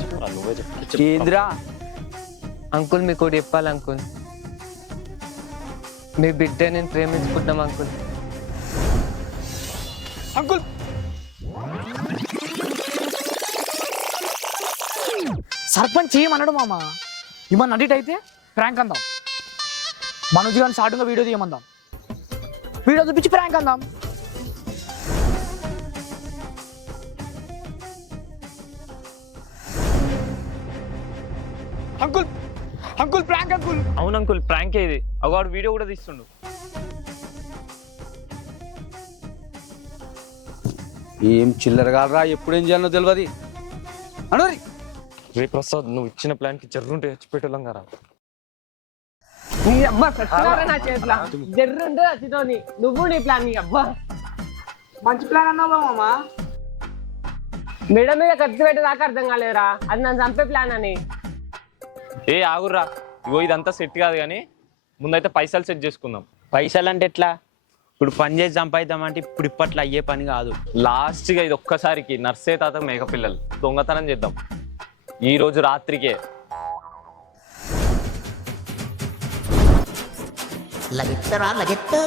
చెప్పరా నువ్వే చెప్పు. ఏంద్రా అంకుల్ మీకు ఒకటి చెప్పాలి అంకుల్. మీ బిడ్డ నేను ప్రేమించుకుంటాం అంకుల్. అంకుల్ సర్పంచ్ ఏమన్నాడు మామ? ఏమన్నా అడిట్ అయితే ప్రాంక్ అందాం. మనోజ్ గారిని స్టార్టింగ్గా వీడియో తీయమందాం. వీడియో చూపించి ప్రాంక్ అందాం. Uncle uncle prank uncle. అవును అంకుల్ ప్రాంక్ ఇది. అవాడు వీడియో కూడా తీస్తుండు. ఏం చిల్లర కాదురా, ఎప్పుడేం చేయాలో తెలియదు అనరి. రే ప్రసాద్, నువ్వు ఇచ్చిన ప్లాన్ కి జర్రుంటే చచ్చిపెట్టేళ్ళం కదా. నీ అబ్బా సచ్చినారా నా చేతిలో జర్రుండు అచ్చితోని నువ్వు నీ ప్లాన్. నీ అబ్బా మంచి ప్లాన్ అన్నావా మామ? మెడ మీద ఖర్చు పెట్టేదాకా అర్థం కాలేదురా అది నన్ను చంపే ప్లాన్ అని. ఏ ఆగుర్రా, ఇగో ఇదంతా సెట్ కాదు కానీ ముందైతే పైసలు సెట్ చేసుకుందాం. పైసలు అంటే ఎట్లా? ఇప్పుడు పని చేసి సంపాదిద్దామంటే ఇప్పుడు ఇప్పట్లో అయ్యే పని కాదు. లాస్ట్గా ఇది ఒక్కసారికి నర్సే తాత మేకపిల్లలు దొంగతనం చేద్దాం ఈ రోజు రాత్రికే. లగెత్తరా లగెత్తు.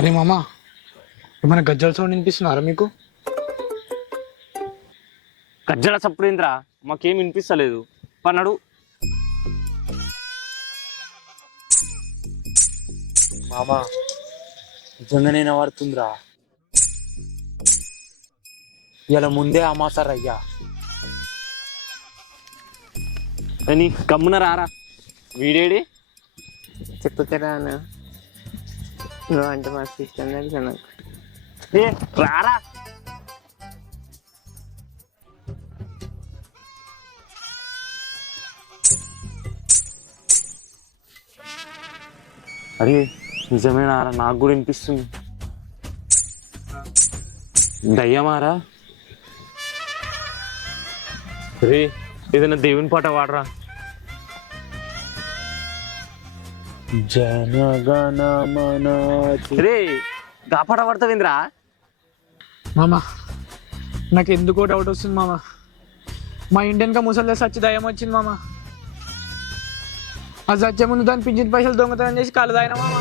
అరే మామ, ఏమైనా గజ్జల సౌండ్ వినిపిస్తున్నారా మీకు? గజ్జల సప్పుడేంద్రా, మాకేం వినిపిస్తలేదు. పన్నాడు మామా నిజంగా నేను పడుతుందిరా. ఇలా ముందే అమాసారు అయ్యా. అని గమ్మున రారా. వీడేడి? చెప్పుతారా అన్న, నువ్వు అంటే మస్తు ఇష్టం తెలుసా నాకు. ఏ రారా. అరే నిజమేనారా, నాకు కూడా వినిపిస్తుంది. దయ్యమారా. రే ఏదైనా దేవుని పాట వాడరా. జనగణమన. రే గా పాట పడతావేంద్రా? మామ నాకు ఎందుకో డౌట్ వస్తుంది మామ. మా ఇండియన్గా ముసలి సచ్చి దయ్యం వచ్చింది మామ. ఆ సచ్చే ముందు దాని పింఛన్ పైసలు దొంగతనం చేసి కళ్ళు తాగిన మామ.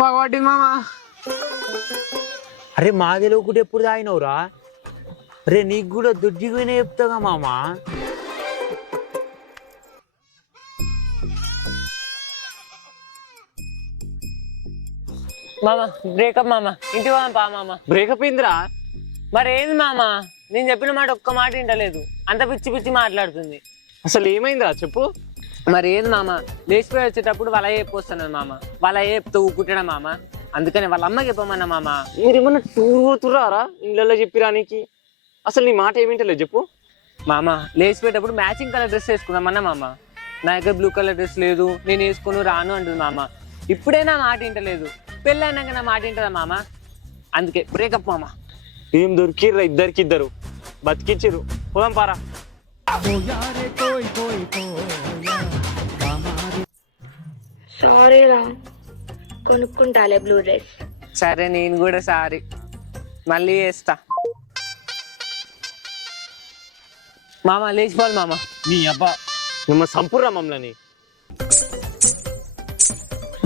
పగబట్టింది మామ. అరే మాదిలో ఒకటి ఎప్పుడు తాగినవురా? రే నీకు కూడా దుడ్డిగానే చెప్తాగా మామా. మామ బ్రేకప్ మామ, ఇంటి పోదాం పా మామ. బ్రేకప్ ఏందిరా? మరేంది మామ, నేను చెప్పిన మాట ఒక్క మాట వింటలేదు, అంత పిచ్చి పిచ్చి మాట్లాడుతుంది. అసలు ఏమైందిరా చెప్పు. మరి ఏంది మామ, లేచిపోయి వచ్చేటప్పుడు వాళ్ళ చెప్పొస్తున్నాను మామ. వాళ్ళ చెప్తూ ఊకుంటాడా మామ, అందుకని వాళ్ళ అమ్మకి చెప్పమన్నా మామ. మీరేమన్నా టూర్ పోతుర్రారా ఇళ్ళల్లో చెప్పిరానికి? అసలు నీ మాట ఏమింటలేదు చెప్పు. మామ లేచిపోయేటప్పుడు మ్యాచింగ్ కలర్ డ్రెస్ వేసుకుందామన్నా మామ. నా దగ్గర బ్లూ కలర్ డ్రెస్ లేదు, నేను వేసుకుని రాను అంటుంది మామ. ఇప్పుడే నా మాట వింటలేదు, పెళ్ళైనాక నా మాట వింటదా మామ. అందుకే బ్రేకప్ మామ. ఏం దొరికిర్రా ఇద్దరు బతికిచ్చిర్రు. పోదాం పారా. సారీరా, కొనుక్కుంటాలే బ్లూ డ్రెస్. సరే నేను కూడా సారీ, మళ్ళీ వేస్తా. మామ లేచిపోవాలి మామ. నీ అబ్బా మిమ్మ సంపుర్రా మమ్మల్ని.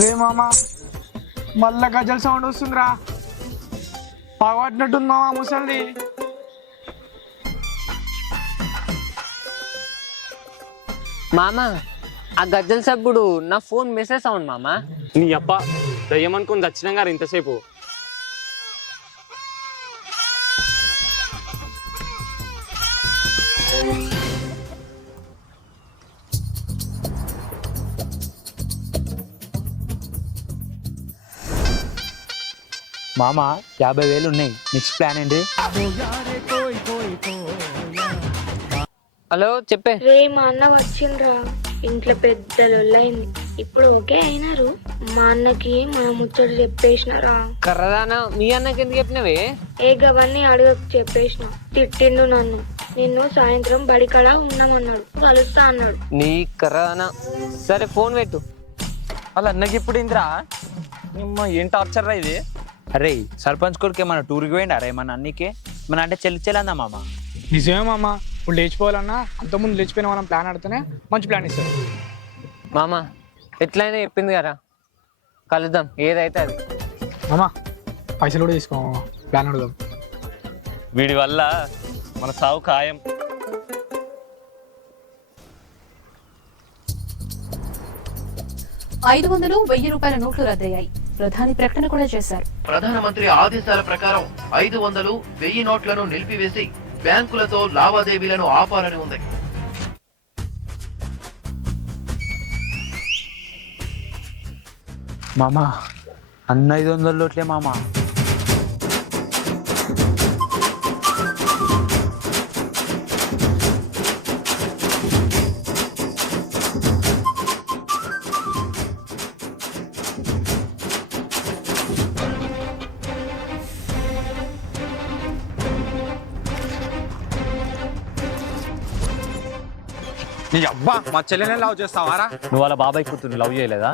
రే మామ మళ్ళా గజల్ సౌండ్ వస్తుందిరా. పగబట్టినట్టుంది మామ ముసలిది. మామ ఆ గజ్జల సప్పుడు నా ఫోన్ మెసేజ్ సౌండ్ మామ. నీ అబ్బా దయ్యం అనుకుని చచ్చినాం గారు ఇంతసేపు. మామ 50,000 ఉన్నాయి. నెక్స్ట్ ప్లాన్ ఏంటి? హలో చెప్పే. రే మా అన్న వచ్చిండ్రా, ఇంట్లో పెద్ద లొల్లైంది. ఇప్పుడు ఓకే అయినారు. మా అన్నకి మన ముచ్చట చెప్పేసినారా. కర్రదానా మీ అన్నకి ఎందుకు చెప్పినవే? ఏ గవన్నీ అడుగు చెప్పేసిన. తిట్టిండు నన్ను. నిన్ను సాయంత్రం బడికళ ఉన్నామన్నాడు, కలుస్తా అన్నాడు. నీ కర్రదానా. సరే ఫోన్ పెట్టు. వాళ్ళ అన్నకి ఇప్పుడు ఇంద్రా ఏం టార్చర్ రా ఇది. అరే సర్పంచ్ కొడుకు ఏమన్నా టూర్కి పోయిండా రే మన అన్నికే? మన అంటే చెల్లిందా మామ? నిజమే మామ, ఇప్పుడు లేచిపోవాలన్నా అంతకుముందు లేచిపోయిన మనం ప్లాన్ ఆడితేనే మంచి ప్లాన్ ఇస్తారు. మామ ఎట్లయినా చెప్పింది కదా, కలుద్దాం ఏదైతే అది. మామ పైసలు కూడా తీసుకో మామ, ప్లాన్ ఆడుదాం. వీడి వల్ల మన సావు ఖాయం. $500, ₹1000 నోట్లు రద్దయ్యాయి. ప్రధాని ప్రకటన కూడా చేశారు. ప్రధానమంత్రి ఆదేశాల ప్రకారం 500, 1000 నోట్లను నిలిపివేసి బ్యాంకులతో లావాదేవీలను ఆపాలని ఉంది. మామ అన్న 500 నోట్లే మామ. నీ అబ్బా మా చెల్లెనే లవ్ చేస్తావారా? నువ్వు వాళ్ళ బాబాయ్ కూతురు లవ్ చేయలేదా?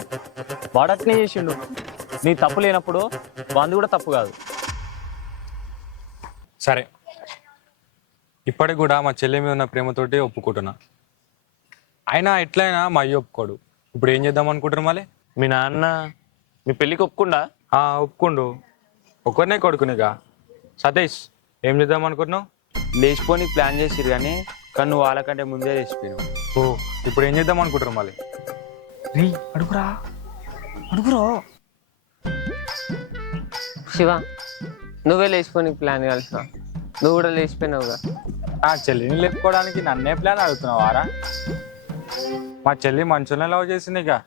వాడట్నే చేసిండు. నీ తప్పు లేనప్పుడు వాంది కూడా తప్పు కాదు. సరే ఇప్పటికి కూడా మా చెల్లె మీద ఉన్న ప్రేమతోటి ఒప్పుకుంటున్నా. అయినా ఎట్లయినా మా అయ్య ఒప్పుకోడు. ఇప్పుడు ఏం చేద్దాం అనుకుంటారు మళ్ళీ? మీ నాన్న మీ పెళ్ళికి ఒప్పుకుండా? ఒప్పుకుండు. ఒక్కరినే కొడుకునిగా. సతీష్ ఏం చేద్దాం అనుకుంటున్నావు? లేచిపోని ప్లాన్ చేసిరు కానీ నువ్వు వాళ్ళకంటే ముందే లేచిపోయావు. ఓ ఇప్పుడు ఏం చేద్దాం అనుకుంటారు మళ్ళీ? రీ అడుగురా అడుగురా. శివ నువ్వే లేచిపోయి ప్లాన్ కలిసిన, నువ్వు కూడా లేచిపోయినావుగా. నా చెల్లిని లేపుకోవడానికి నన్నే ప్లాన్ అడుగుతున్నావారా? మా చెల్లి మంచునే లవ్ చేసింది. ఇక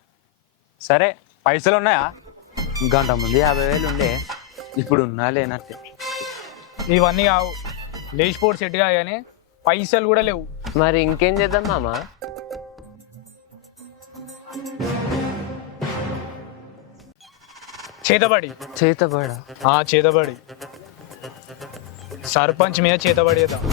సరే పైసలు ఉన్నాయా? గంట ముందు 50,000 ఉండే, ఇప్పుడు ఉన్నా లేనట్టే. ఇవన్నీ కావు, లేచిపోడు సెట్ కాదు కానీ పైసలు కూడా లేవు. మరి ఇంకేం చేద్దాం మామ? చేతబడి చేతబడా? సర్పంచ్ మీద చేతబడి చేద్దాం.